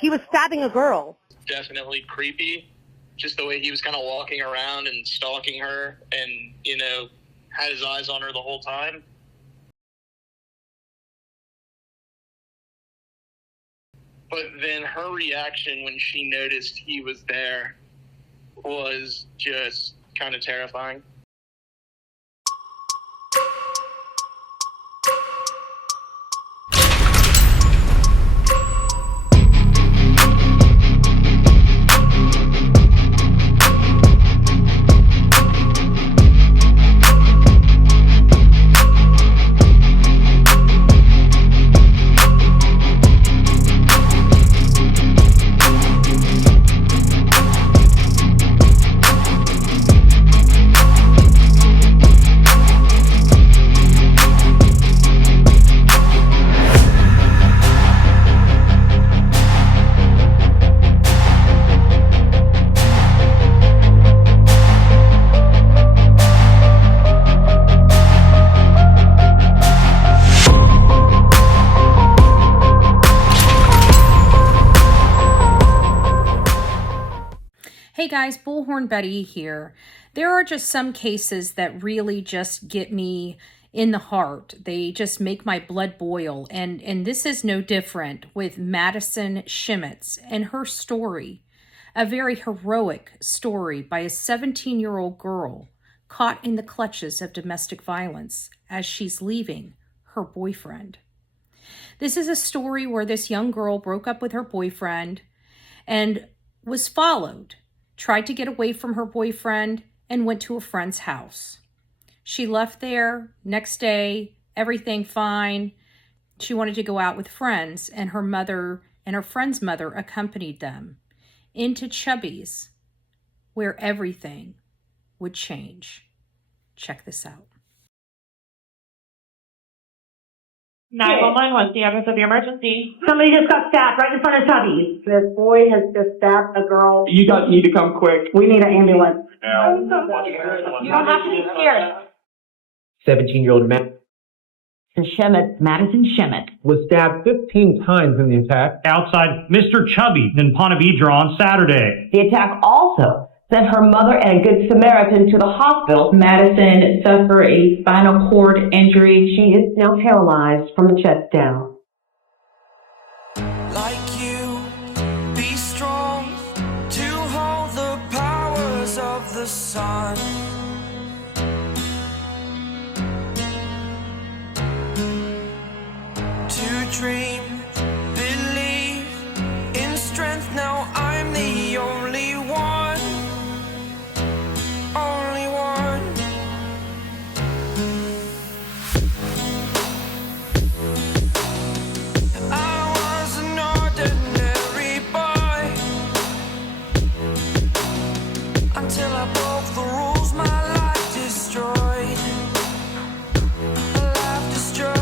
He was stabbing a girl. Definitely creepy. Just the way he was kind of walking around and stalking her and, you know, had his eyes on her the whole time. But then her reaction when she noticed he was there was just kind of terrifying. Hey guys, Bullhorn Betty here. There are just some cases that really just get me in the heart. They just make my blood boil. And this is no different with Madison Schemitz and her story. A very heroic story by a 17-year-old girl caught in the clutches of domestic violence as she's leaving her boyfriend. This is a story where this young girl broke up with her boyfriend and was followed, tried to get away from her boyfriend, and went to a friend's house. She left there. Next day, everything fine. She wanted to go out with friends, and her mother and her friend's mother accompanied them into Chubby's, where everything would change. Check this out. 911, what's the address of the emergency? Somebody just got stabbed right in front of Chubby's. This boy has just stabbed a girl. You guys need to come quick. We need an ambulance. You don't have to be scared. 17-year-old man Madison Schemitz. was stabbed 15 times in the attack. Outside Mr. Chubby in Ponte Vedra on Saturday. The attack also sent her mother and a good Samaritan to the hospital. Madison suffered a spinal cord injury. She is now paralyzed from the chest down. Like you, be strong to hold the powers of the sun. To dream, believe in strength. Now I'm the only one. Only one. I was an ordinary boy until I broke the rules. My life destroyed. A life destroyed.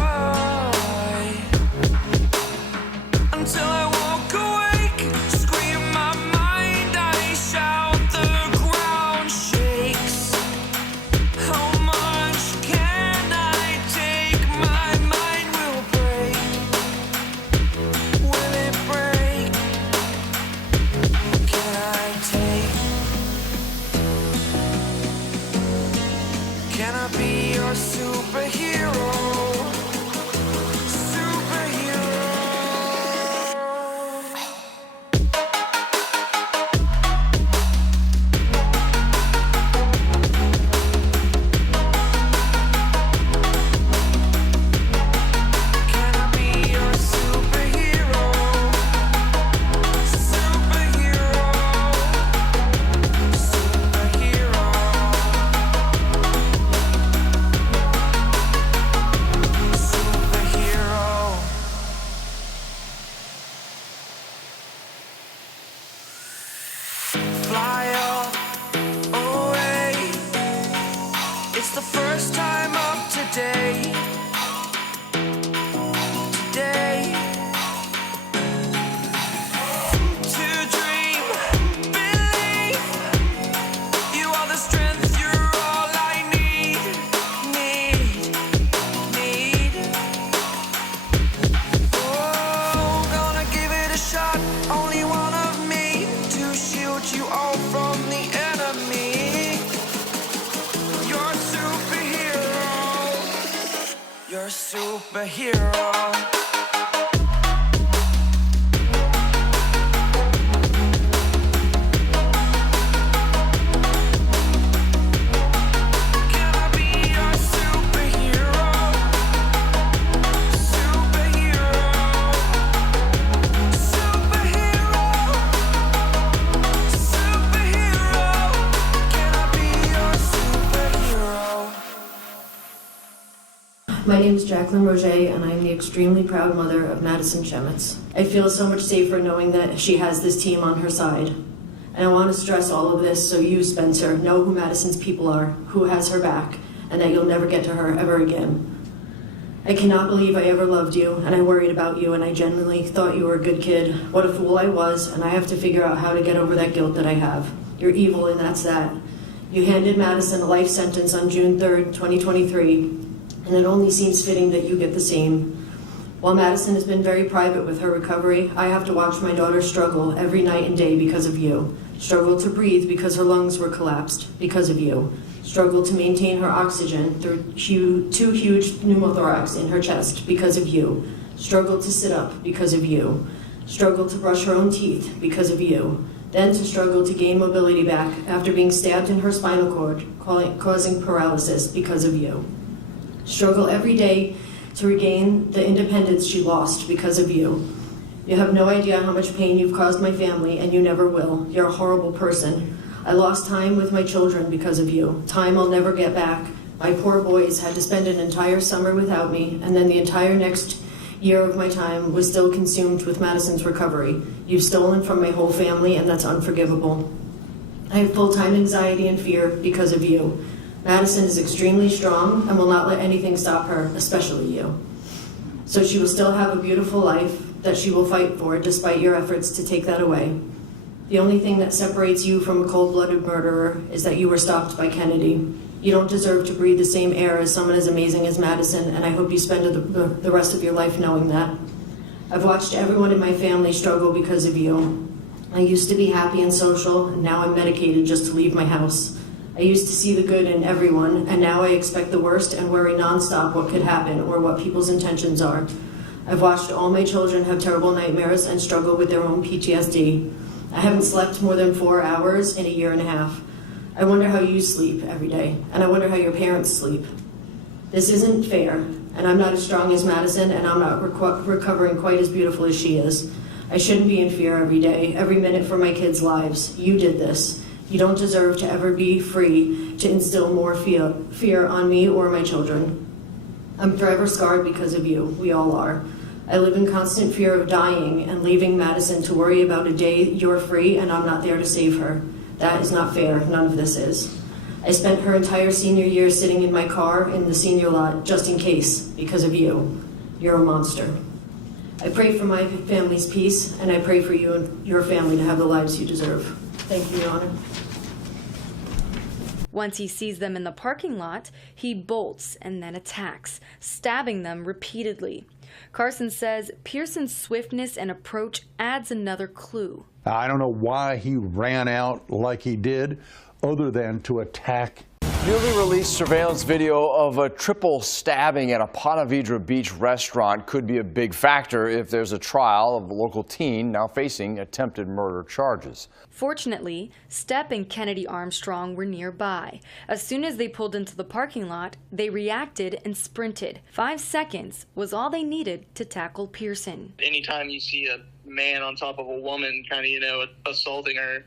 superhero. My name is Jacqueline Roger, and I am the extremely proud mother of Madison Schemitz. I feel so much safer knowing that she has this team on her side. And I want to stress all of this so you, Spencer, know who Madison's people are, who has her back, and that you'll never get to her ever again. I cannot believe I ever loved you, and I worried about you, and I genuinely thought you were a good kid. What a fool I was, and I have to figure out how to get over that guilt that I have. You're evil, and that's that. You handed Madison a life sentence on June 3rd, 2023, and it only seems fitting that you get the same. While Madison has been very private with her recovery, I have to watch my daughter struggle every night and day because of you. Struggle to breathe because her lungs were collapsed because of you. Struggle to maintain her oxygen through two huge pneumothorax in her chest because of you. Struggle to sit up because of you. Struggle to brush her own teeth because of you. Then to struggle to gain mobility back after being stabbed in her spinal cord, causing paralysis because of you. Struggle every day to regain the independence she lost because of you. You have no idea how much pain you've caused my family, and you never will. You're a horrible person. I lost time with my children because of you. Time I'll never get back. My poor boys had to spend an entire summer without me, and then the entire next year of my time was still consumed with Madison's recovery. You've stolen from my whole family, and that's unforgivable. I have full-time anxiety and fear because of you. Madison is extremely strong and will not let anything stop her, especially you. So she will still have a beautiful life that she will fight for despite your efforts to take that away. The only thing that separates you from a cold-blooded murderer is that you were stopped by Kennedy. You don't deserve to breathe the same air as someone as amazing as Madison, and I hope you spend the rest of your life knowing that. I've watched everyone in my family struggle because of you. I used to be happy and social, and now I'm medicated just to leave my house. I used to see the good in everyone, and now I expect the worst and worry nonstop what could happen or what people's intentions are. I've watched all my children have terrible nightmares and struggle with their own PTSD. I haven't slept more than 4 hours in a year and a half. I wonder how you sleep every day, and I wonder how your parents sleep. This isn't fair, and I'm not as strong as Madison, and I'm not recovering quite as beautiful as she is. I shouldn't be in fear every day, every minute for my kids' lives. You did this. You don't deserve to ever be free to instill more fear on me or my children. I'm forever scarred because of you. We all are. I live in constant fear of dying and leaving Madison to worry about a day you're free and I'm not there to save her. That is not fair. None of this is. I spent her entire senior year sitting in my car in the senior lot just in case because of you. You're a monster. I pray for my family's peace, and I pray for you and your family to have the lives you deserve. Thank you, Your Honor. Once he sees them in the parking lot, he bolts and then attacks, stabbing them repeatedly. Carson says Pearson's swiftness and approach adds another clue. I don't know why he ran out like he did, other than to attack. Newly released surveillance video of a triple stabbing at a Ponte Vedra Beach restaurant could be a big factor if there's a trial of a local teen now facing attempted murder charges. Fortunately, Stepp and Kennedy Armstrong were nearby. As soon as they pulled into the parking lot, they reacted and sprinted. 5 seconds was all they needed to tackle Pearson. Anytime you see a man on top of a woman kind of, assaulting her,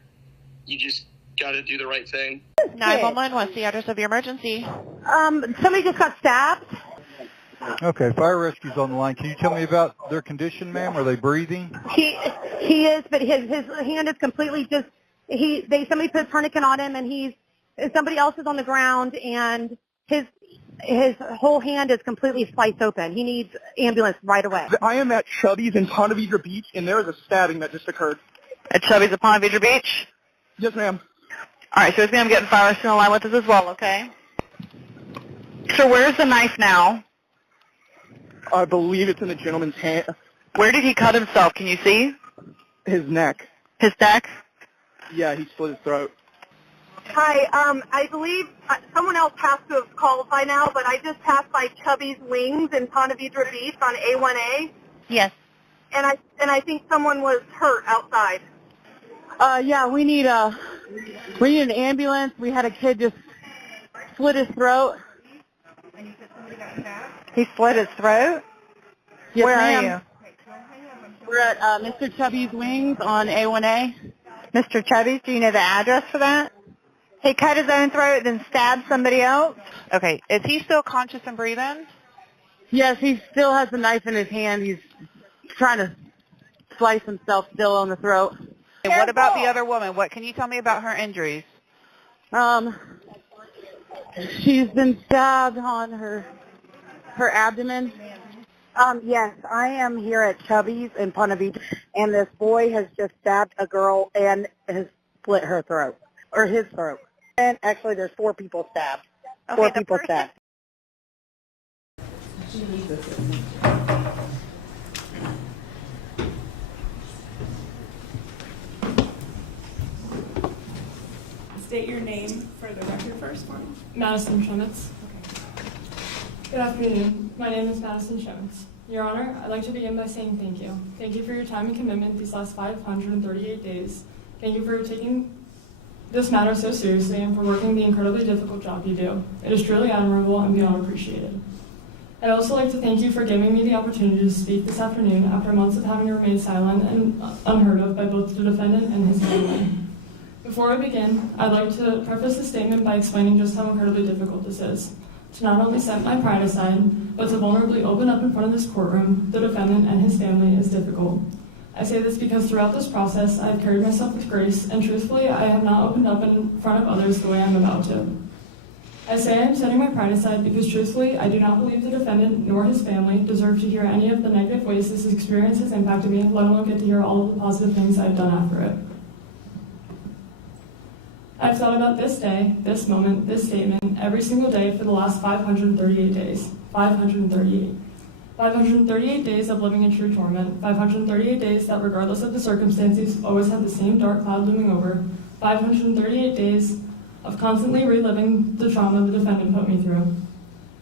you just got to do the right thing. 911, what's the address of your emergency? Somebody just got stabbed. Okay, fire rescue's on the line. Can you tell me about their condition, ma'am? Are they breathing? He is, but his hand is completely just, somebody put a tourniquet on him, and somebody else is on the ground, and his whole hand is completely sliced open. He needs ambulance right away. I am at Chubby's in Ponte Vedra Beach, and there is a stabbing that just occurred. At Chubby's at Ponte Vedra Beach? Yes, ma'am. All right, so I'm getting fire rescue on the line with us as well, okay? So where's the knife now? I believe it's in the gentleman's hand. Where did he cut himself? Can you see? His neck. His neck? Yeah, he slit his throat. Hi, I believe someone else has to have called by now, but I just passed by Chubby's Wings in Ponte Vedra Beach on A1A. Yes. And I think someone was hurt outside. Yeah, we need an ambulance. We had a kid just slit his throat. He slit his throat? Yes, Where ma'am. are you? We're at Mr. Chubby's Wings on A1A. Mr. Chubby's, do you know the address for that? He cut his own throat, then stabbed somebody else? Okay. Is he still conscious and breathing? Yes, he still has the knife in his hand. He's trying to slice himself still on the throat. And what about the other woman? What can you tell me about her injuries? She's been stabbed on her abdomen. Yes, I am here at Chubby's in Ponte Vedra, and this boy has just stabbed a girl and has split her throat, or his throat. And actually, there's 4 people stabbed. Okay, 4 people stabbed. State your name for the record first for me. Madison Schemitz. Good afternoon. My name is Madison Schemitz. Your Honor, I'd like to begin by saying thank you. Thank you for your time and commitment these last 538 days. Thank you for taking this matter so seriously and for working the incredibly difficult job you do. It is truly admirable and beyond appreciated. I'd also like to thank you for giving me the opportunity to speak this afternoon after months of having to remain silent and unheard of by both the defendant and his family. Before I begin, I'd like to preface the statement by explaining just how incredibly difficult this is. To not only set my pride aside, but to vulnerably open up in front of this courtroom, the defendant and his family, is difficult. I say this because throughout this process, I have carried myself with grace, and truthfully, I have not opened up in front of others the way I'm about to. I say I'm setting my pride aside because truthfully, I do not believe the defendant nor his family deserve to hear any of the negative ways this experience has impacted me, let alone get to hear all of the positive things I've done after it. I've thought about this day, this moment, this statement, every single day for the last 538 days. 538. 538 days of living in true torment. 538 days that, regardless of the circumstances, always had the same dark cloud looming over. 538 days of constantly reliving the trauma the defendant put me through.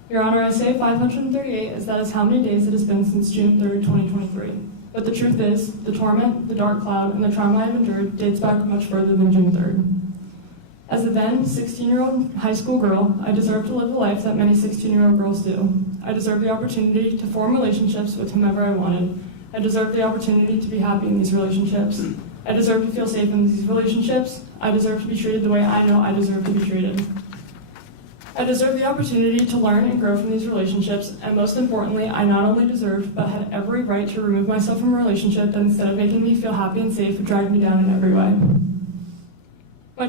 Your Honor, I say 538 as that is how many days it has been since June 3rd, 2023. But the truth is, the torment, the dark cloud, and the trauma I've endured dates back much further than June 3rd. As a then 16-year-old high school girl, I deserve to live the life that many 16-year-old girls do. I deserve the opportunity to form relationships with whomever I wanted. I deserve the opportunity to be happy in these relationships. I deserve to feel safe in these relationships. I deserve to be treated the way I know I deserve to be treated. I deserve the opportunity to learn and grow from these relationships, and most importantly, I not only deserved, but had every right to remove myself from a relationship that instead of making me feel happy and safe, dragged me down in every way. My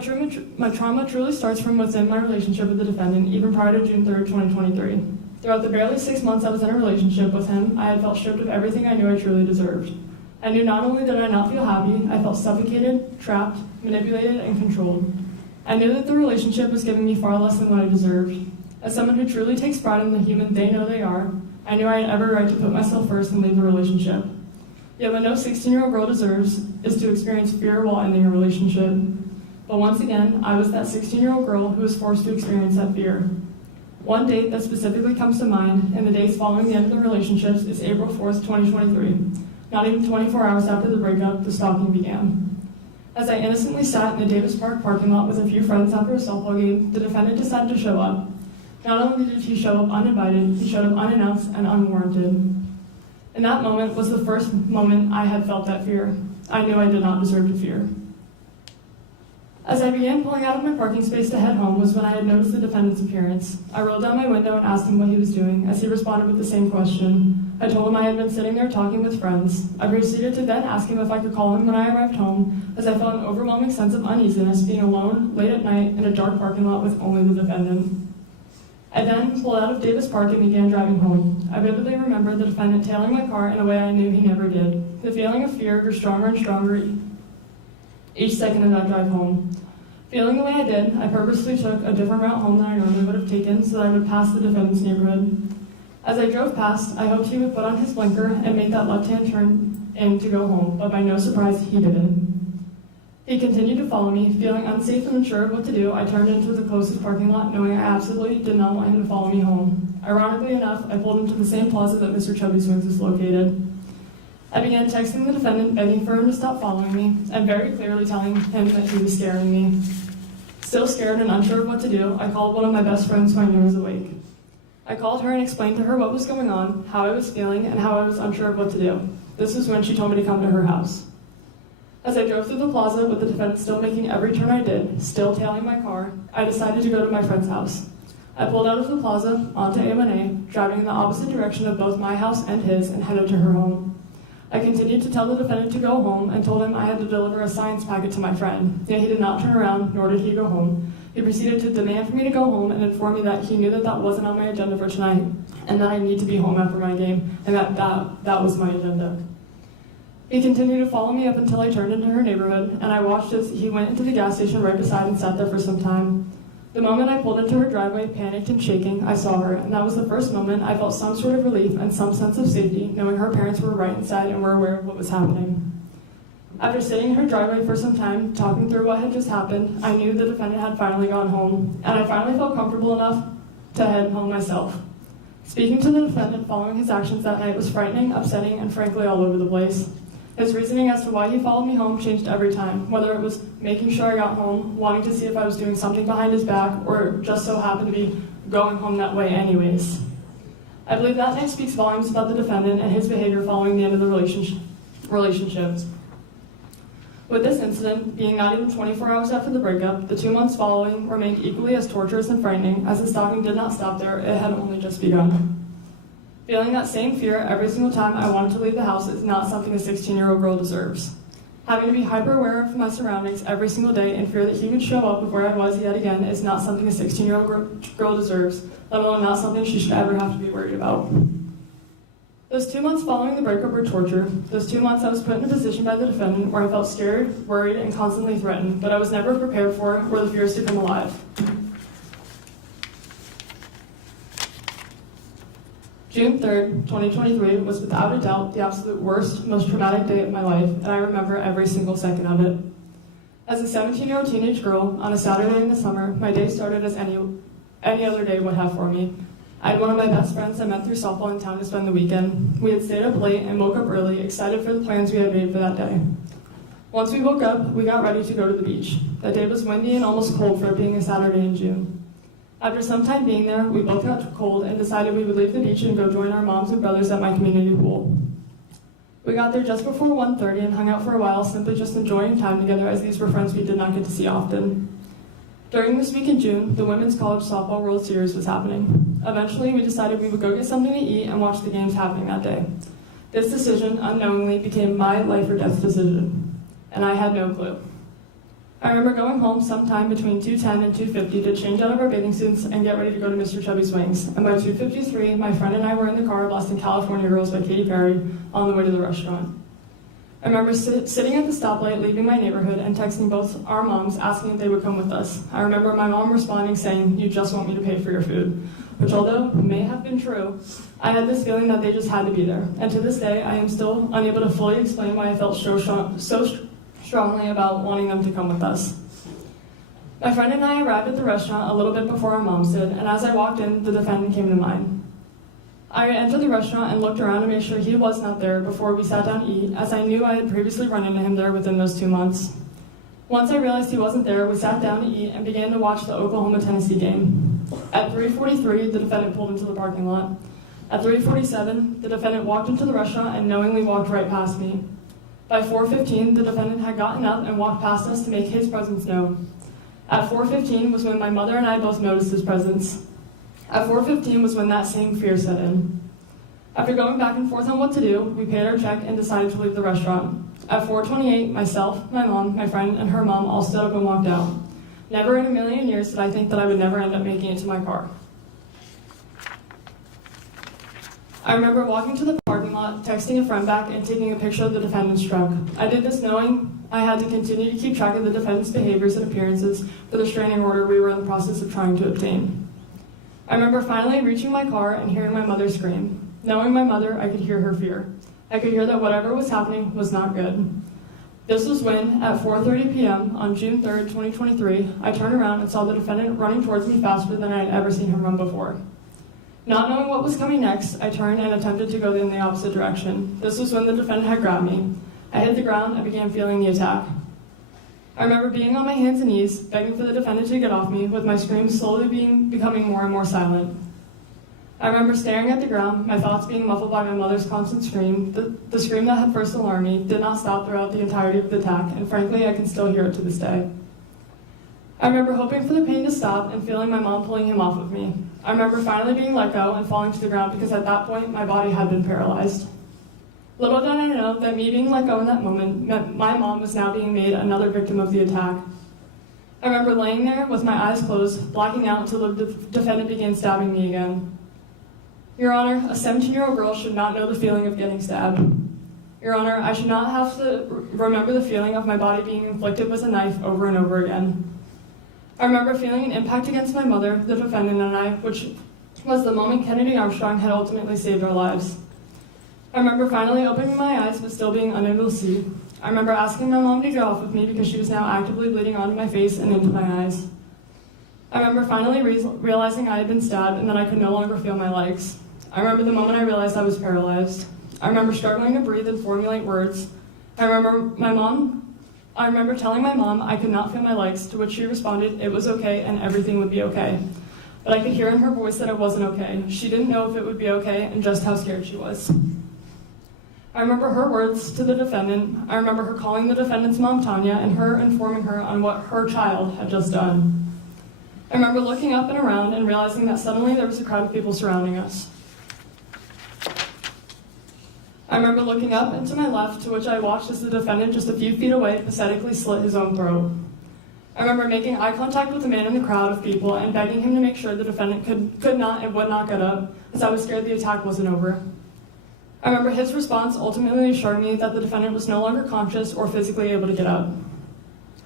trauma truly starts from within my relationship with the defendant, even prior to June 3rd, 2023. Throughout the barely 6 months I was in a relationship with him, I had felt stripped of everything I knew I truly deserved. I knew not only did I not feel happy, I felt suffocated, trapped, manipulated, and controlled. I knew that the relationship was giving me far less than what I deserved. As someone who truly takes pride in the human they know they are, I knew I had every right to put myself first and leave the relationship. Yet what no 16-year-old girl deserves is to experience fear while ending a relationship. But once again, I was that 16-year-old girl who was forced to experience that fear. One date that specifically comes to mind in the days following the end of the relationships is April 4th, 2023. Not even 24 hours after the breakup, the stalking began. As I innocently sat in the Davis Park parking lot with a few friends after a softball game, the defendant decided to show up. Not only did he show up uninvited, he showed up unannounced and unwarranted. And that moment was the first moment I had felt that fear. I knew I did not deserve to fear. As I began pulling out of my parking space to head home was when I had noticed the defendant's appearance. I rolled down my window and asked him what he was doing, as he responded with the same question. I told him I had been sitting there talking with friends. I proceeded to then ask him if I could call him when I arrived home, as I felt an overwhelming sense of uneasiness being alone, late at night, in a dark parking lot with only the defendant. I then pulled out of Davis Park and began driving home. I vividly remember the defendant tailing my car in a way I knew he never did. The feeling of fear grew stronger and stronger each second of that drive home. Feeling the way I did, I purposely took a different route home than I normally would have taken so that I would pass the defendant's neighborhood. As I drove past, I hoped he would put on his blinker and make that left-hand turn in to go home, but by no surprise, he didn't. He continued to follow me. Feeling unsafe and unsure of what to do, I turned into the closest parking lot, knowing I absolutely did not want him to follow me home. Ironically enough, I pulled into the same plaza that Mr. Chubby's Wings is located. I began texting the defendant, begging for him to stop following me, and very clearly telling him that he was scaring me. Still scared and unsure of what to do, I called one of my best friends who I knew was awake. I called her and explained to her what was going on, how I was feeling, and how I was unsure of what to do. This is when she told me to come to her house. As I drove through the plaza with the defendant still making every turn I did, still tailing my car, I decided to go to my friend's house. I pulled out of the plaza onto A1A, driving in the opposite direction of both my house and his, and headed to her home. I continued to tell the defendant to go home and told him I had to deliver a science packet to my friend, yet he did not turn around, nor did he go home. He proceeded to demand for me to go home and inform me that he knew that that wasn't on my agenda for tonight, and that I need to be home after my game, and that was my agenda. He continued to follow me up until I turned into her neighborhood, and I watched as he went into the gas station right beside and sat there for some time. The moment I pulled into her driveway, panicked and shaking, I saw her, and that was the first moment I felt some sort of relief and some sense of safety, knowing her parents were right inside and were aware of what was happening. After sitting in her driveway for some time, talking through what had just happened, I knew the defendant had finally gone home, and I finally felt comfortable enough to head home myself. Speaking to the defendant following his actions that night was frightening, upsetting, and frankly all over the place. His reasoning as to why he followed me home changed every time, whether it was making sure I got home, wanting to see if I was doing something behind his back, or just so happened to be going home that way anyways. I believe that night speaks volumes about the defendant and his behavior following the end of the relationship. With this incident being not even 24 hours after the breakup, the 2 months following remained equally as torturous and frightening, as the stalking did not stop there, it had only just begun. Feeling that same fear every single time I wanted to leave the house is not something a 16-year-old girl deserves. Having to be hyper-aware of my surroundings every single day and fear that he would show up with where I was yet again is not something a 16-year-old girl deserves, let alone not something she should ever have to be worried about. Those 2 months following the breakup were torture. Those 2 months I was put in a position by the defendant where I felt scared, worried, and constantly threatened, but I was never prepared for it or the fears to come alive. June 3rd, 2023 was without a doubt the absolute worst, most traumatic day of my life, and I remember every single second of it. As a 17-year-old teenage girl, on a Saturday in the summer, my day started as any other day would have for me. I had one of my best friends I met through softball in town to spend the weekend. We had stayed up late and woke up early, excited for the plans we had made for that day. Once we woke up, we got ready to go to the beach. That day was windy and almost cold for it being a Saturday in June. After some time being there, we both got cold and decided we would leave the beach and go join our moms and brothers at my community pool. We got there just before 1:30 and hung out for a while, simply just enjoying time together, as these were friends we did not get to see often. During this week in June, the Women's College Softball World Series was happening. Eventually, we decided we would go get something to eat and watch the games happening that day. This decision, unknowingly, became my life or death decision, and I had no clue. I remember going home sometime between 2:10 and 2:50 to change out of our bathing suits and get ready to go to Mr. Chubby's Wings. And by 2:53, my friend and I were in the car blasting California Girls by Katy Perry on the way to the restaurant. I remember sitting at the stoplight, leaving my neighborhood, and texting both our moms asking if they would come with us. I remember my mom responding saying, "You just want me to pay for your food," which, although may have been true, I had this feeling that they just had to be there. And to this day, I am still unable to fully explain why I felt so strongly about wanting them to come with us. My friend and I arrived at the restaurant a little bit before our moms did, and as I walked in, the defendant came to mind. I entered the restaurant and looked around to make sure he was not there before we sat down to eat, as I knew I had previously run into him there within those 2 months. Once I realized he wasn't there, we sat down to eat and began to watch the Oklahoma-Tennessee game. At 3:43, the defendant pulled into the parking lot. At 3:47, the defendant walked into the restaurant and knowingly walked right past me. By 4:15, the defendant had gotten up and walked past us to make his presence known. At 4:15 was when my mother and I both noticed his presence. At 4:15 was when that same fear set in. After going back and forth on what to do, we paid our check and decided to leave the restaurant. At 4:28, myself, my mom, my friend, and her mom all stood up and walked out. Never in a million years did I think that I would never end up making it to my car. I remember walking to the parking lot, texting a friend back, and taking a picture of the defendant's truck. I did this knowing I had to continue to keep track of the defendant's behaviors and appearances for the restraining order we were in the process of trying to obtain. I remember finally reaching my car and hearing my mother scream. Knowing my mother, I could hear her fear. I could hear that whatever was happening was not good. This was when, at 4:30 p.m. on June 3rd, 2023, I turned around and saw the defendant running towards me faster than I had ever seen him run before. Not knowing what was coming next, I turned and attempted to go in the opposite direction. This was when the defendant had grabbed me. I hit the ground and began feeling the attack. I remember being on my hands and knees, begging for the defendant to get off me, with my screams slowly becoming more and more silent. I remember staring at the ground, my thoughts being muffled by my mother's constant scream. The scream that had first alarmed me did not stop throughout the entirety of the attack, and frankly, I can still hear it to this day. I remember hoping for the pain to stop and feeling my mom pulling him off of me. I remember finally being let go and falling to the ground because at that point, my body had been paralyzed. Little did I know that me being let go in that moment meant my mom was now being made another victim of the attack. I remember laying there with my eyes closed, blacking out until the defendant began stabbing me again. Your Honor, a 17-year-old girl should not know the feeling of getting stabbed. Your Honor, I should not have to remember the feeling of my body being inflicted with a knife over and over again. I remember feeling an impact against my mother, the defendant, and I, which was the moment Kennedy Armstrong had ultimately saved our lives. I remember finally opening my eyes but still being unable to see. I remember asking my mom to get off of me because she was now actively bleeding onto my face and into my eyes. I remember finally realizing I had been stabbed and that I could no longer feel my legs. I remember the moment I realized I was paralyzed. I remember struggling to breathe and formulate words. I remember telling my mom I could not feel my legs, to which she responded, it was okay and everything would be okay. But I could hear in her voice that it wasn't okay. She didn't know if it would be okay and just how scared she was. I remember her words to the defendant. I remember her calling the defendant's mom, Tanya, and her informing her on what her child had just done. I remember looking up and around and realizing that suddenly there was a crowd of people surrounding us. I remember looking up and to my left, to which I watched as the defendant just a few feet away pathetically slit his own throat. I remember making eye contact with the man in the crowd of people and begging him to make sure the defendant could not and would not get up, as I was scared the attack wasn't over. I remember his response ultimately assuring me that the defendant was no longer conscious or physically able to get up.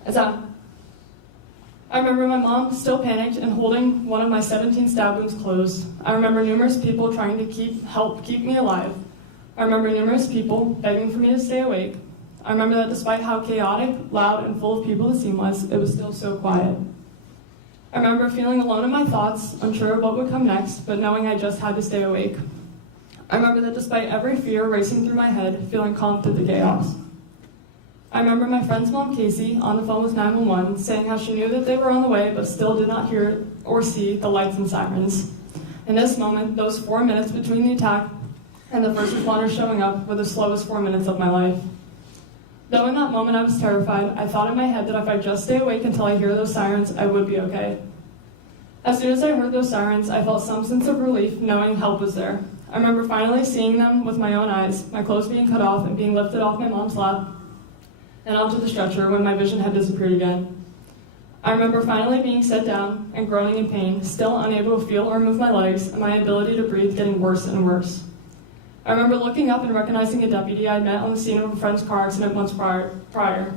I remember my mom still panicked and holding one of my 17 stab wounds closed. I remember numerous people trying to help keep me alive. I remember numerous people begging for me to stay awake. I remember that despite how chaotic, loud, and full of people the scene was, it was still so quiet. I remember feeling alone in my thoughts, unsure of what would come next, but knowing I just had to stay awake. I remember that despite every fear racing through my head, feeling calm through the chaos. I remember my friend's mom, Casey, on the phone with 911, saying how she knew that they were on the way, but still did not hear or see the lights and sirens. In this moment, those 4 minutes between the attack and the first responders showing up were the slowest 4 minutes of my life. Though in that moment I was terrified, I thought in my head that if I just stay awake until I hear those sirens, I would be okay. As soon as I heard those sirens, I felt some sense of relief knowing help was there. I remember finally seeing them with my own eyes, my clothes being cut off and being lifted off my mom's lap and onto the stretcher when my vision had disappeared again. I remember finally being set down and groaning in pain, still unable to feel or move my legs, and my ability to breathe getting worse and worse. I remember looking up and recognizing a deputy I had met on the scene of a friend's car accident months prior.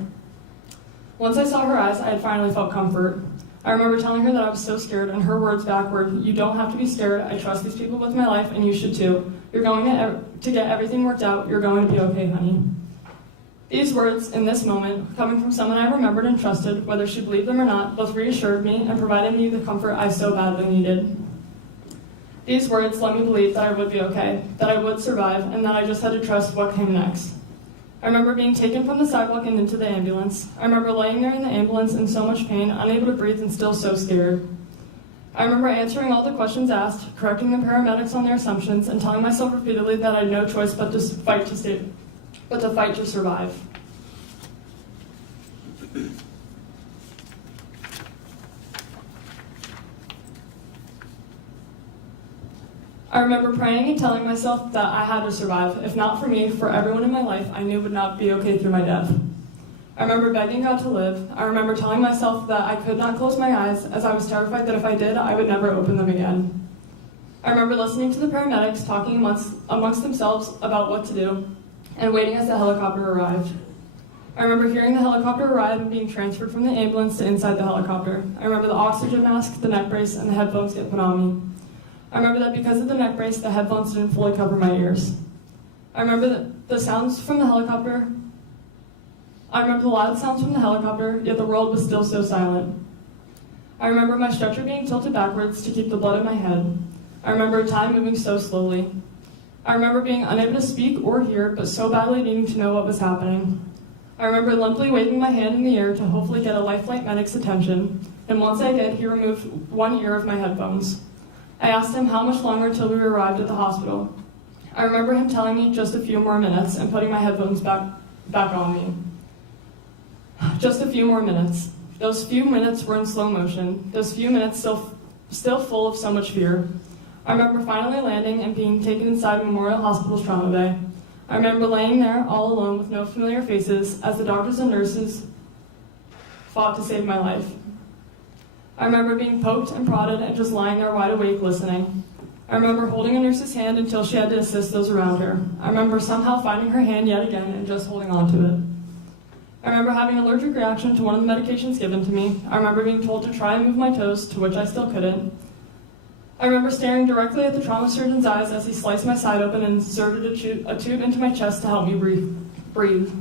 Once I saw her eyes, I had finally felt comfort. I remember telling her that I was so scared, and her words backward, "You don't have to be scared. I trust these people with my life, and you should too. You're going to get everything worked out. You're going to be okay, honey." These words, in this moment, coming from someone I remembered and trusted, whether she believed them or not, both reassured me and provided me the comfort I so badly needed. These words let me believe that I would be okay, that I would survive, and that I just had to trust what came next. I remember being taken from the sidewalk and into the ambulance. I remember laying there in the ambulance in so much pain, unable to breathe and still so scared. I remember answering all the questions asked, correcting the paramedics on their assumptions, and telling myself repeatedly that I had no choice but to fight to survive. I remember praying and telling myself that I had to survive. If not for me, for everyone in my life I knew would not be okay through my death. I remember begging God to live. I remember telling myself that I could not close my eyes, as I was terrified that if I did, I would never open them again. I remember listening to the paramedics talking amongst themselves about what to do, and waiting as the helicopter arrived. I remember hearing the helicopter arrive and being transferred from the ambulance to inside the helicopter. I remember the oxygen mask, the neck brace, and the headphones get put on me. I remember that because of the neck brace, the headphones didn't fully cover my ears. I remember that the sounds from the helicopter I remember the loud sounds from the helicopter, yet the world was still so silent. I remember my stretcher being tilted backwards to keep the blood in my head. I remember time moving so slowly. I remember being unable to speak or hear, but so badly needing to know what was happening. I remember limply waving my hand in the air to hopefully get a Lifeline medic's attention, and once I did, he removed one ear of my headphones. I asked him how much longer till we arrived at the hospital. I remember him telling me just a few more minutes and putting my headphones back on me. Just a few more minutes. Those few minutes were in slow motion. Those few minutes still full of so much fear. I remember finally landing and being taken inside Memorial Hospital's trauma bay. I remember laying there all alone with no familiar faces as the doctors and nurses fought to save my life. I remember being poked and prodded and just lying there wide awake listening. I remember holding a nurse's hand until she had to assist those around her. I remember somehow finding her hand yet again and just holding on to it. I remember having an allergic reaction to one of the medications given to me. I remember being told to try and move my toes, to which I still couldn't. I remember staring directly at the trauma surgeon's eyes as he sliced my side open and inserted a tube into my chest to help me breathe.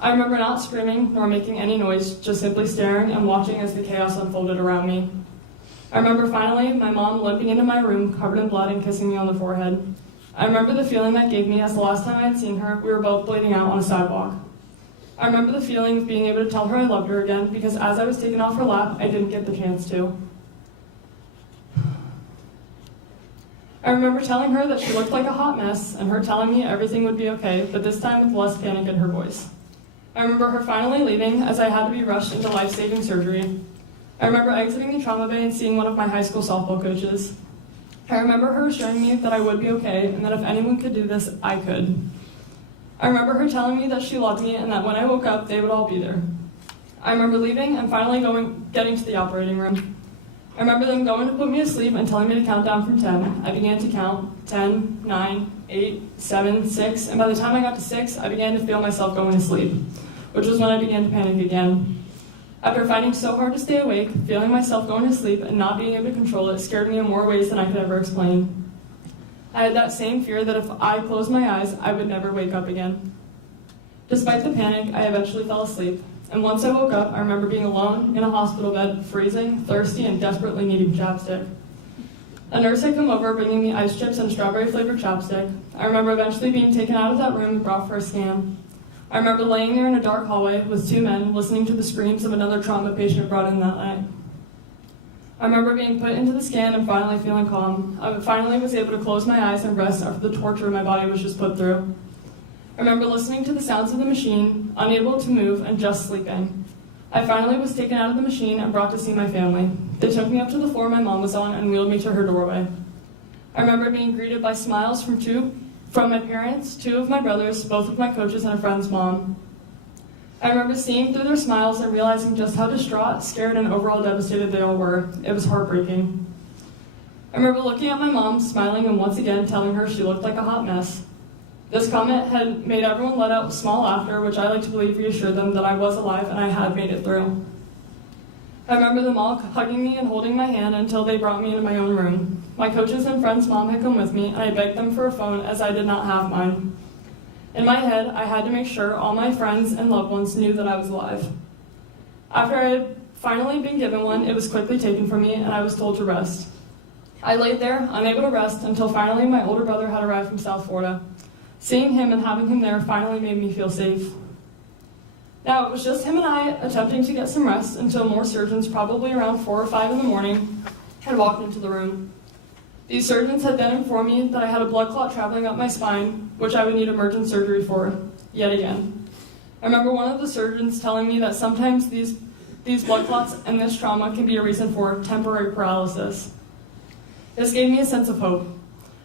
I remember not screaming nor making any noise, just simply staring and watching as the chaos unfolded around me. I remember finally my mom limping into my room covered in blood and kissing me on the forehead. I remember the feeling that gave me as the last time I had seen her, we were both bleeding out on a sidewalk. I remember the feeling of being able to tell her I loved her again because as I was taken off her lap, I didn't get the chance to. I remember telling her that she looked like a hot mess and her telling me everything would be okay, but this time with less panic in her voice. I remember her finally leaving as I had to be rushed into life-saving surgery. I remember exiting the trauma bay and seeing one of my high school softball coaches. I remember her assuring me that I would be okay and that if anyone could do this, I could. I remember her telling me that she loved me and that when I woke up, they would all be there. I remember leaving and finally getting to the operating room. I remember them going to put me to sleep and telling me to count down from 10. I began to count 10, 9, 8, 7, 6, and by the time I got to 6, I began to feel myself going to sleep, which was when I began to panic again. After fighting so hard to stay awake, feeling myself going to sleep and not being able to control it scared me in more ways than I could ever explain. I had that same fear that if I closed my eyes, I would never wake up again. Despite the panic, I eventually fell asleep. And once I woke up, I remember being alone in a hospital bed, freezing, thirsty, and desperately needing chapstick. A nurse had come over bringing me ice chips and strawberry-flavored chapstick. I remember eventually being taken out of that room and brought for a scan. I remember laying there in a dark hallway with two men listening to the screams of another trauma patient brought in that night. I remember being put into the scan and finally feeling calm. I finally was able to close my eyes and rest after the torture my body was just put through. I remember listening to the sounds of the machine, unable to move, and just sleeping. I finally was taken out of the machine and brought to see my family. They took me up to the floor my mom was on and wheeled me to her doorway. I remember being greeted by smiles from my parents, two of my brothers, both of my coaches, and a friend's mom. I remember seeing through their smiles and realizing just how distraught, scared, and overall devastated they all were. It was heartbreaking. I remember looking at my mom, smiling, and once again telling her she looked like a hot mess. This comment had made everyone let out small laughter, which I like to believe reassured them that I was alive and I had made it through. I remember them all hugging me and holding my hand until they brought me into my own room. My coaches and friend's mom had come with me, and I begged them for a phone as I did not have mine. In my head, I had to make sure all my friends and loved ones knew that I was alive. After I had finally been given one, it was quickly taken from me, and I was told to rest. I laid there, unable to rest, until finally my older brother had arrived from South Florida. Seeing him and having him there finally made me feel safe. Now, it was just him and I attempting to get some rest until more surgeons, probably around 4 or 5 in the morning, had walked into the room. These surgeons had then informed me that I had a blood clot traveling up my spine, which I would need emergent surgery for, yet again. I remember one of the surgeons telling me that sometimes these blood clots and this trauma can be a reason for temporary paralysis. This gave me a sense of hope.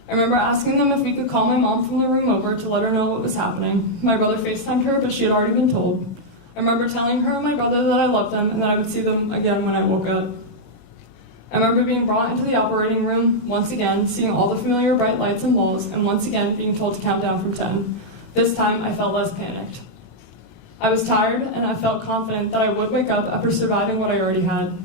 I remember asking them if we could call my mom from the room over to let her know what was happening. My brother FaceTimed her, but she had already been told. I remember telling her and my brother that I loved them and that I would see them again when I woke up. I remember being brought into the operating room, once again, seeing all the familiar bright lights and walls, and once again being told to count down from 10. This time, I felt less panicked. I was tired, and I felt confident that I would wake up after surviving what I already had.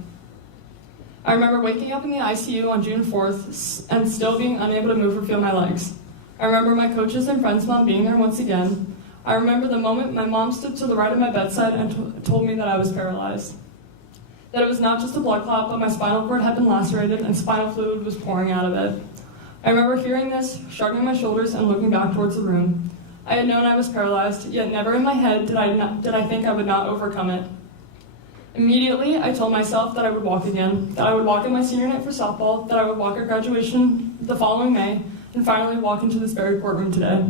I remember waking up in the ICU on June 4th and still being unable to move or feel my legs. I remember my coaches and friends' mom being there once again. I I remember the moment my mom stood to the right of my bedside and told me that I was paralyzed. That it was not just a blood clot, but my spinal cord had been lacerated and spinal fluid was pouring out of it. I remember hearing this, shrugging my shoulders, and looking back towards the room. I had known I was paralyzed, yet never in my head did I think I would not overcome it. Immediately, I told myself that I would walk again, that I would walk at my senior night for softball, that I would walk at graduation the following May, and finally walk into this very courtroom today.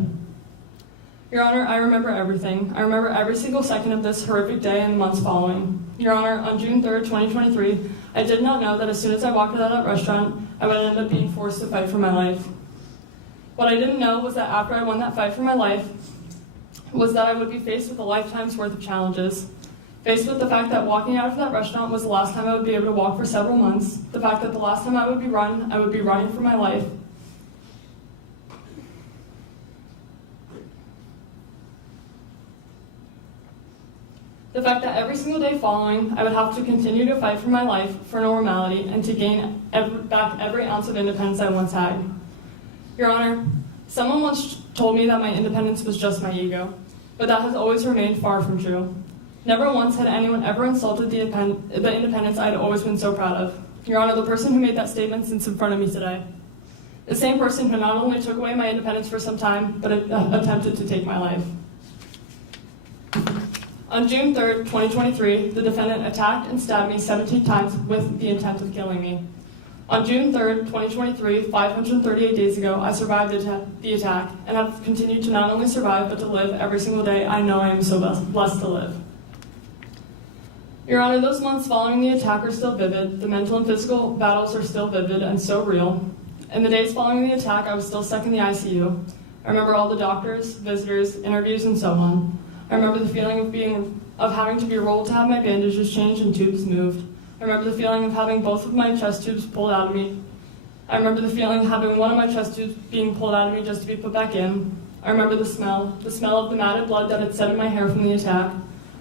Your Honor, I remember everything. I remember every single second of this horrific day and the months following. Your Honor, on June 3rd, 2023, I did not know that as soon as I walked out of that restaurant, I would end up being forced to fight for my life. What I didn't know was that after I won that fight for my life, was that I would be faced with a lifetime's worth of challenges. Faced with the fact that walking out of that restaurant was the last time I would be able to walk for several months, the fact that the last time I would be running for my life. The fact that every single day following, I would have to continue to fight for my life, for normality, and to gain back every ounce of independence I once had. Your Honor, someone once told me that my independence was just my ego, but that has always remained far from true. Never once had anyone ever insulted the independence I had always been so proud of. Your Honor, the person who made that statement sits in front of me today. The same person who not only took away my independence for some time, but attempted to take my life. On June 3rd, 2023, the defendant attacked and stabbed me 17 times with the intent of killing me. On June 3rd, 2023, 538 days ago, I survived the attack and have continued to not only survive, but to live every single day I know I am so blessed to live. Your Honor, those months following the attack are still vivid. The mental and physical battles are still vivid and so real. In the days following the attack, I was still stuck in the ICU. I remember all the doctors, visitors, interviews, and so on. I remember the feeling of having to be rolled to have my bandages changed and tubes moved. I remember the feeling of having both of my chest tubes pulled out of me. I remember the feeling of having one of my chest tubes being pulled out of me just to be put back in. I remember the smell of the matted blood that had set in my hair from the attack.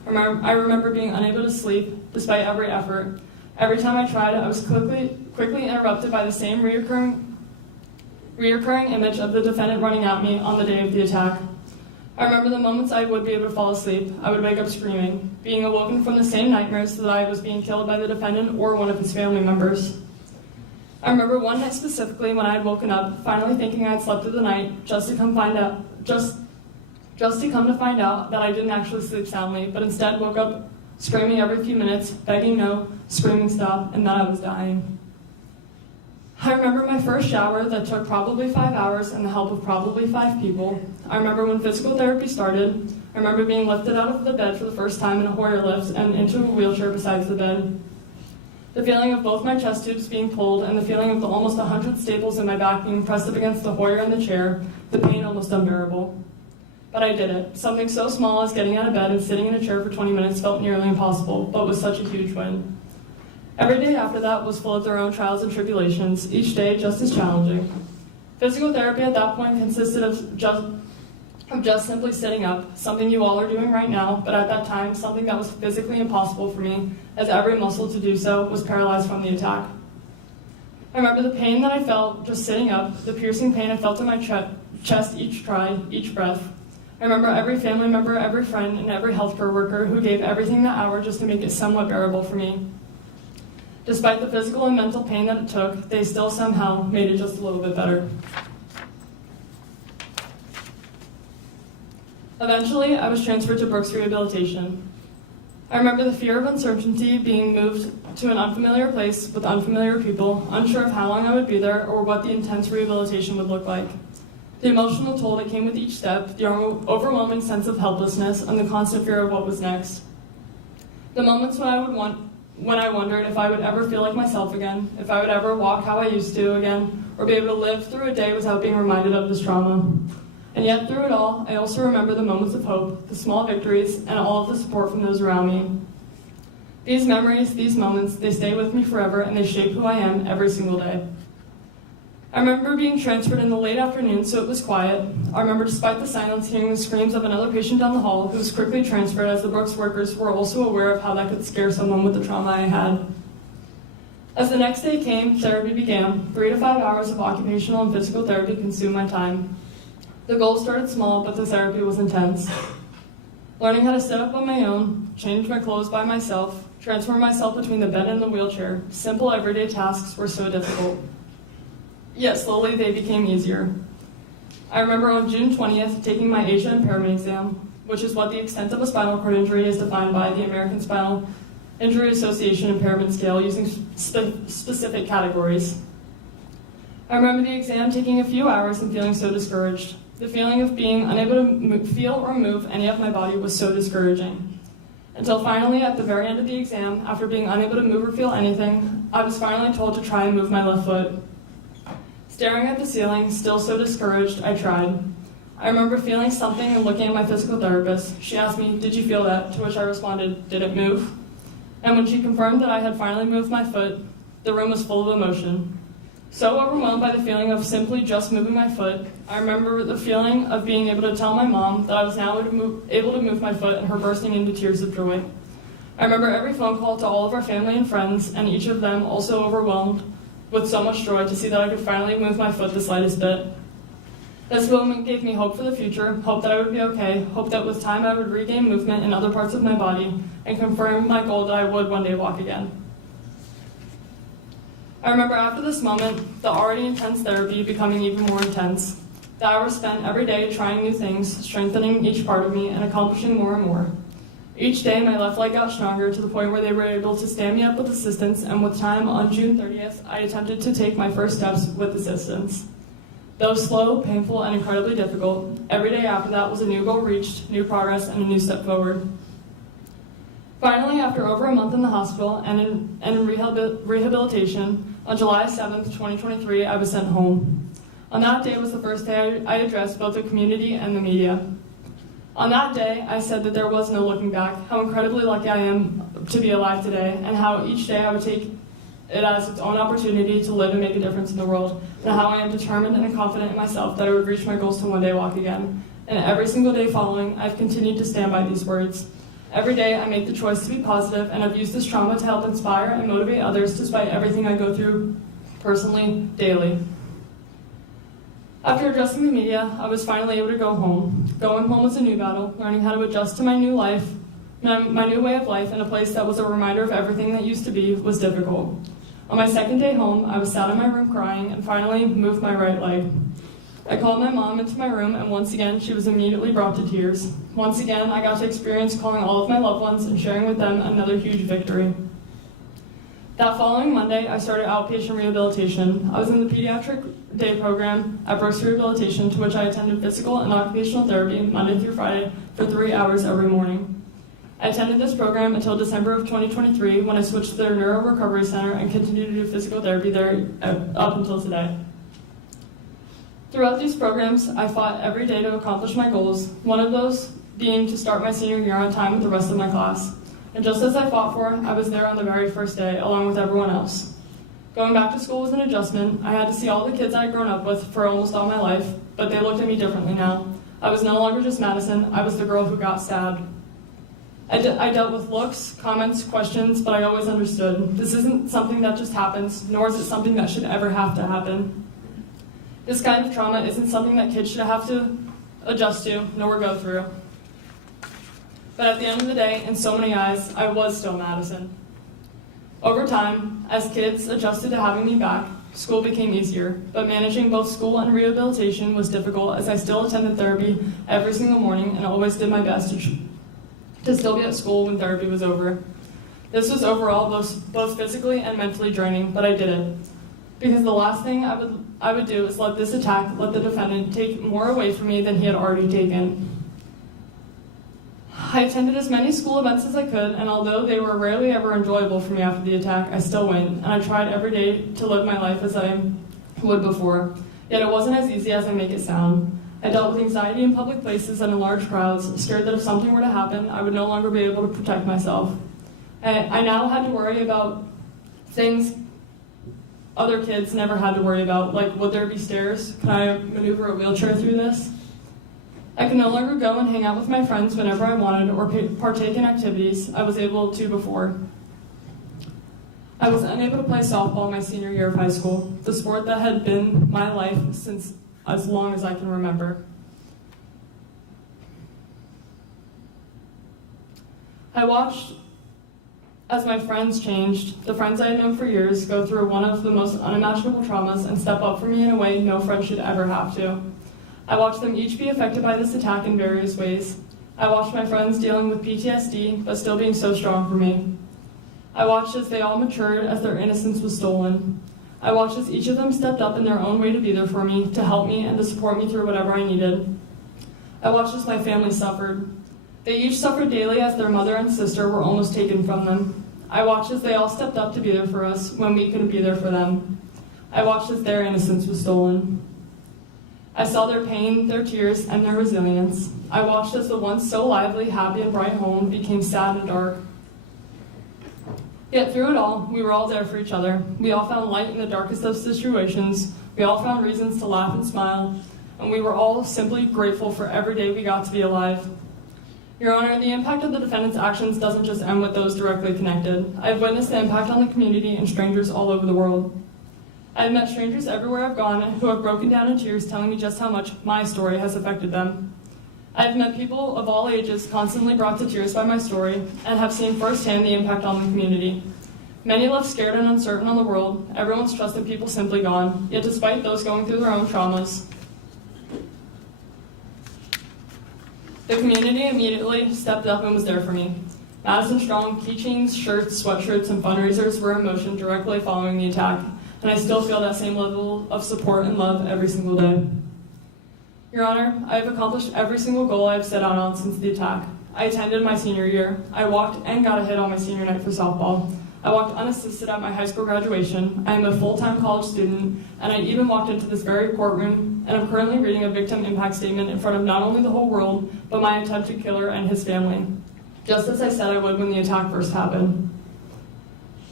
I remember being unable to sleep despite every effort. Every time I tried, I was quickly interrupted by the same reoccurring image of the defendant running at me on the day of the attack. I remember the moments I would be able to fall asleep. I would wake up screaming, being awoken from the same nightmares that I was being killed by the defendant or one of his family members. I remember one night specifically when I had woken up, finally thinking I had slept through the night, just to come to find out that I didn't actually sleep soundly, but instead woke up screaming every few minutes, begging no, screaming stop, and that I was dying. I remember my first shower that took probably 5 hours and the help of probably 5 people. I remember when physical therapy started. I remember being lifted out of the bed for the first time in a Hoyer lift and into a wheelchair besides the bed. The feeling of both my chest tubes being pulled and the feeling of the almost 100 staples in my back being pressed up against the Hoyer and the chair, the pain almost unbearable. But I did it. Something so small as getting out of bed and sitting in a chair for 20 minutes felt nearly impossible, but was such a huge win. Every day after that was full of their own trials and tribulations, each day just as challenging. Physical therapy at that point consisted of just simply sitting up, something you all are doing right now, but at that time, something that was physically impossible for me, as every muscle to do so was paralyzed from the attack. I remember the pain that I felt just sitting up, the piercing pain I felt in my chest each try, each breath. I remember every family member, every friend, and every healthcare worker who gave everything that hour just to make it somewhat bearable for me. Despite the physical and mental pain that it took, they still somehow made it just a little bit better. Eventually, I was transferred to Brooks Rehabilitation. I remember the fear of uncertainty, being moved to an unfamiliar place with unfamiliar people, unsure of how long I would be there or what the intense rehabilitation would look like. The emotional toll that came with each step, the overwhelming sense of helplessness, and the constant fear of what was next. The moments when I wondered if I would ever feel like myself again, if I would ever walk how I used to again, or be able to live through a day without being reminded of this trauma. And yet through it all, I also remember the moments of hope, the small victories, and all of the support from those around me. These memories, these moments, they stay with me forever, and they shape who I am every single day. I remember being transferred in the late afternoon, so it was quiet. I remember, despite the silence, hearing the screams of another patient down the hall who was quickly transferred, as the Brooks workers were also aware of how that could scare someone with the trauma I had. As the next day came, therapy began. 3 to 5 hours of occupational and physical therapy consumed my time. The goals started small, but the therapy was intense. Learning how to sit up on my own, change my clothes by myself, transfer myself between the bed and the wheelchair, simple everyday tasks were so difficult. Yet slowly they became easier. I remember on June 20th taking my Asia impairment exam, which is what the extent of a spinal cord injury is defined by the American Spinal Injury Association impairment scale using specific categories. I remember the exam taking a few hours and feeling so discouraged. The feeling of being unable to feel or move any of my body was so discouraging. Until finally, at the very end of the exam, after being unable to move or feel anything, I was finally told to try and move my left foot. Staring at the ceiling, still so discouraged, I tried. I remember feeling something and looking at my physical therapist. She asked me, "Did you feel that?" To which I responded, "Did it move?" And when she confirmed that I had finally moved my foot, the room was full of emotion. So overwhelmed by the feeling of simply just moving my foot, I remember the feeling of being able to tell my mom that I was now able to move my foot and her bursting into tears of joy. I remember every phone call to all of our family and friends, and each of them also overwhelmed with so much joy to see that I could finally move my foot the slightest bit. This moment gave me hope for the future, hope that I would be okay, hope that with time I would regain movement in other parts of my body, and confirm my goal that I would one day walk again. I remember after this moment, the already intense therapy becoming even more intense. The hours spent every day trying new things, strengthening each part of me, and accomplishing more and more. Each day, my left leg got stronger to the point where they were able to stand me up with assistance, and with time, on June 30th, I attempted to take my first steps with assistance. Though slow, painful, and incredibly difficult, every day after that was a new goal reached, new progress, and a new step forward. Finally, after over a month in the hospital and in rehabilitation, on July 7th, 2023, I was sent home. On that day was the first day I addressed both the community and the media. On that day, I said that there was no looking back, how incredibly lucky I am to be alive today, and how each day I would take it as its own opportunity to live and make a difference in the world, and how I am determined and confident in myself that I would reach my goals to one day walk again. And every single day following, I've continued to stand by these words. Every day, I make the choice to be positive, and I've used this trauma to help inspire and motivate others despite everything I go through personally, daily. After addressing the media, I was finally able to go home. Going home was a new battle, learning how to adjust to my new life, my new way of life in a place that was a reminder of everything that used to be was difficult. On my second day home, I was sat in my room crying and finally moved my right leg. I called my mom into my room, and once again, she was immediately brought to tears. Once again, I got to experience calling all of my loved ones and sharing with them another huge victory. That following Monday, I started outpatient rehabilitation. I was in the pediatric day program at Brooks Rehabilitation, to which I attended physical and occupational therapy Monday through Friday for 3 hours every morning. I attended this program until December of 2023, when I switched to their Neuro Recovery Center and continued to do physical therapy there up until today. Throughout these programs, I fought every day to accomplish my goals, one of those being to start my senior year on time with the rest of my class. And just as I fought for, I was there on the very first day, along with everyone else. Going back to school was an adjustment. I had to see all the kids I had grown up with for almost all my life, but they looked at me differently now. I was no longer just Madison, I was the girl who got stabbed. I dealt with looks, comments, questions, but I always understood. This isn't something that just happens, nor is it something that should ever have to happen. This kind of trauma isn't something that kids should have to adjust to, nor go through. But at the end of the day, in so many eyes, I was still Madison. Over time, as kids adjusted to having me back, school became easier, but managing both school and rehabilitation was difficult, as I still attended therapy every single morning and always did my best to still be at school when therapy was over. This was overall both physically and mentally draining, but I did it. Because the last thing I would do is let this attack, let the defendant take more away from me than he had already taken. I attended as many school events as I could, and although they were rarely ever enjoyable for me after the attack, I still went, and I tried every day to live my life as I would before. Yet it wasn't as easy as I make it sound. I dealt with anxiety in public places and in large crowds, scared that if something were to happen, I would no longer be able to protect myself. I now had to worry about things other kids never had to worry about, like would there be stairs? Can I maneuver a wheelchair through this? I could no longer go and hang out with my friends whenever I wanted or partake in activities I was able to before. I was unable to play softball my senior year of high school, the sport that had been my life since as long as I can remember. I watched as my friends changed, the friends I had known for years go through one of the most unimaginable traumas and step up for me in a way no friend should ever have to. I watched them each be affected by this attack in various ways. I watched my friends dealing with PTSD, but still being so strong for me. I watched as they all matured as their innocence was stolen. I watched as each of them stepped up in their own way to be there for me, to help me, and to support me through whatever I needed. I watched as my family suffered. They each suffered daily as their mother and sister were almost taken from them. I watched as they all stepped up to be there for us when we couldn't be there for them. I watched as their innocence was stolen. I saw their pain, their tears, and their resilience. I watched as the once so lively, happy, and bright home became sad and dark. Yet through it all, we were all there for each other. We all found light in the darkest of situations. We all found reasons to laugh and smile. And we were all simply grateful for every day we got to be alive. Your Honor, the impact of the defendant's actions doesn't just end with those directly connected. I've witnessed the impact on the community and strangers all over the world. I've met strangers everywhere I've gone who have broken down in tears telling me just how much my story has affected them. I've met people of all ages constantly brought to tears by my story and have seen firsthand the impact on the community. Many left scared and uncertain on the world. Everyone's trusted people simply gone. Yet despite those going through their own traumas, the community immediately stepped up and was there for me. Madison Strong keychains, shirts, sweatshirts, and fundraisers were in motion directly following the attack, and I still feel that same level of support and love every single day. Your Honor, I have accomplished every single goal I have set out on since the attack. I attended my senior year. I walked and got a hit on my senior night for softball. I walked unassisted at my high school graduation. I am a full-time college student, and I even walked into this very courtroom, and I'm currently reading a victim impact statement in front of not only the whole world, but my attempted killer and his family, just as I said I would when the attack first happened.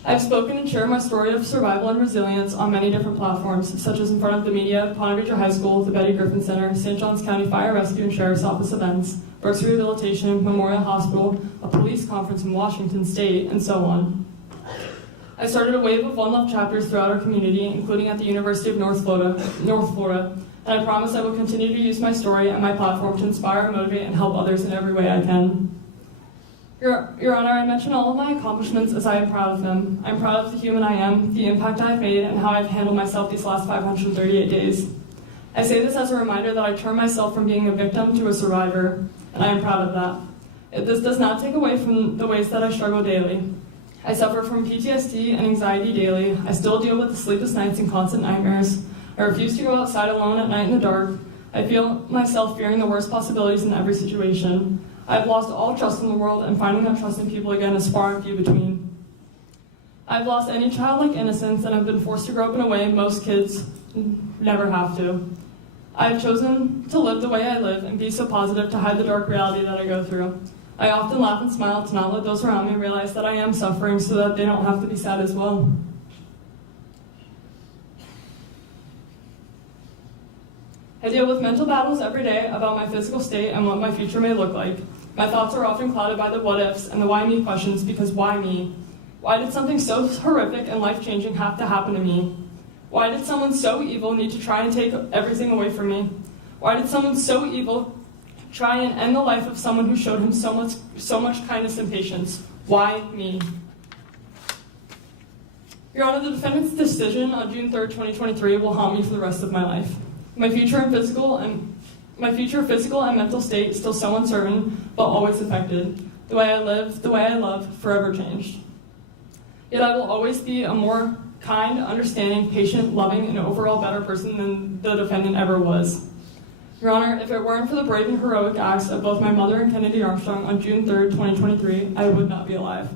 I've spoken and shared my story of survival and resilience on many different platforms, such as in front of the media, Ponte Vedra High School, the Betty Griffin Center, St. Johns County Fire Rescue and Sheriff's Office events, Burke's Rehabilitation, Memorial Hospital, a police conference in Washington State, and so on. I started a wave of One Love chapters throughout our community, including at the University of North Florida, and I promise I will continue to use my story and my platform to inspire, motivate, and help others in every way I can. Your Honor, I mention all of my accomplishments as I am proud of them. I'm proud of the human I am, the impact I've made, and how I've handled myself these last 538 days. I say this as a reminder that I turned myself from being a victim to a survivor, and I am proud of that. This does not take away from the ways that I struggle daily. I suffer from PTSD and anxiety daily. I still deal with the sleepless nights and constant nightmares. I refuse to go outside alone at night in the dark. I feel myself fearing the worst possibilities in every situation. I've lost all trust in the world, and finding that trust in people again is far and few between. I've lost any childlike innocence, and I've been forced to grow up in a way most kids never have to. I've chosen to live the way I live and be so positive to hide the dark reality that I go through. I often laugh and smile to not let those around me realize that I am suffering so that they don't have to be sad as well. I deal with mental battles every day about my physical state and what my future may look like. My thoughts are often clouded by the what ifs and the why me questions, because why me? Why did something so horrific and life-changing have to happen to me? Why did someone so evil need to try and take everything away from me? Why did someone so evil try and end the life of someone who showed him so much kindness and patience? Why me? Your Honor, the defendant's decision on June 3rd, 2023 will haunt me for the rest of my life. My future physical and mental state is still so uncertain, but always affected. The way I live, the way I love, forever changed. Yet I will always be a more kind, understanding, patient, loving, and overall better person than the defendant ever was. Your Honor, if it weren't for the brave and heroic acts of both my mother and Kennedy Armstrong on June 3rd, 2023, I would not be alive.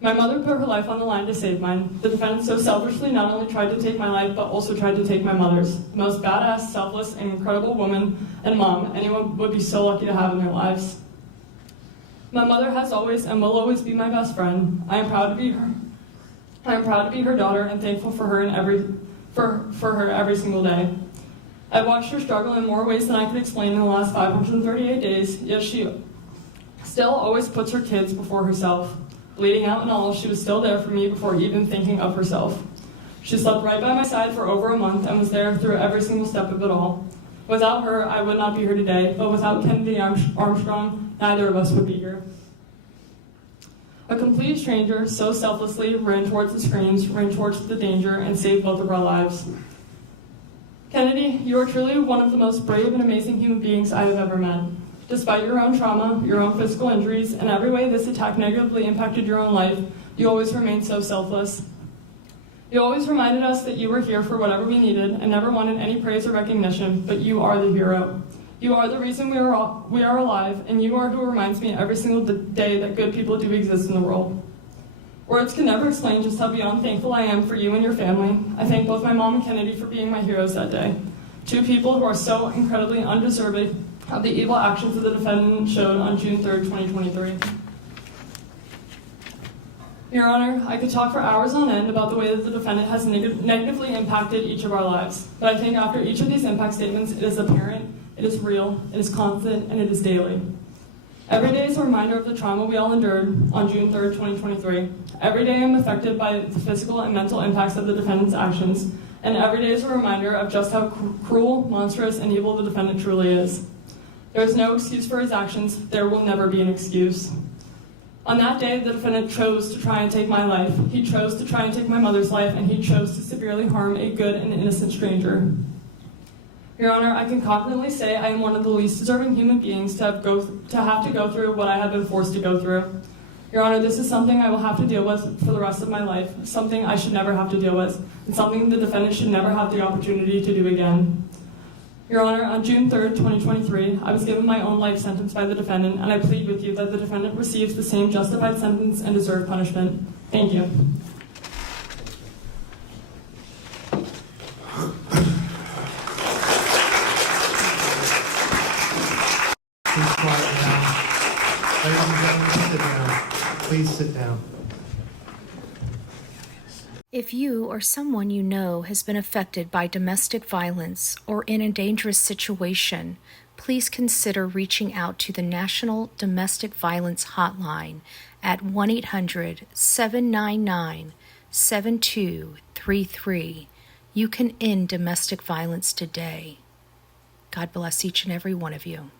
My mother put her life on the line to save mine. The defendant so selfishly not only tried to take my life, but also tried to take my mother's. The most badass, selfless, and incredible woman and mom anyone would be so lucky to have in their lives. My mother has always and will always be my best friend. I am proud to be her. I am proud to be her daughter and thankful for her for her every single day. I've watched her struggle in more ways than I could explain in the last 538 days, yet she still always puts her kids before herself. Bleeding out and all, she was still there for me before even thinking of herself. She slept right by my side for over a month and was there through every single step of it all. Without her, I would not be here today, but without Kennedy Armstrong, neither of us would be here. A complete stranger so selflessly ran towards the screens, ran towards the danger, and saved both of our lives. Kennedy, you are truly one of the most brave and amazing human beings I have ever met. Despite your own trauma, your own physical injuries, and every way this attack negatively impacted your own life, you always remained so selfless. You always reminded us that you were here for whatever we needed and never wanted any praise or recognition, but you are the hero. You are the reason we are alive, and you are who reminds me every single day that good people do exist in the world. Words can never explain just how beyond thankful I am for you and your family. I thank both my mom and Kennedy for being my heroes that day. Two people who are so incredibly undeserving of the evil actions that the defendant showed on June 3rd, 2023. Your Honor, I could talk for hours on end about the way that the defendant has negatively impacted each of our lives, but I think after each of these impact statements, it is apparent, it is real, it is constant, and it is daily. Every day is a reminder of the trauma we all endured on June 3rd, 2023. Every day I'm affected by the physical and mental impacts of the defendant's actions, and every day is a reminder of just how cruel, monstrous, and evil the defendant truly is. There is no excuse for his actions. There will never be an excuse. On that day, the defendant chose to try and take my life. He chose to try and take my mother's life, and he chose to severely harm a good and innocent stranger. Your Honor, I can confidently say I am one of the least deserving human beings to have to go through what I have been forced to go through. Your Honor, this is something I will have to deal with for the rest of my life, something I should never have to deal with, and something the defendant should never have the opportunity to do again. Your Honor, on June 3rd, 2023, I was given my own life sentence by the defendant, and I plead with you that the defendant receives the same justified sentence and deserved punishment. Thank you. Please quiet down. Ladies and gentlemen, sit down. Please sit down. If you or someone you know has been affected by domestic violence or in a dangerous situation, please consider reaching out to the National Domestic Violence Hotline at 1-800-799-7233. You can end domestic violence today. God bless each and every one of you.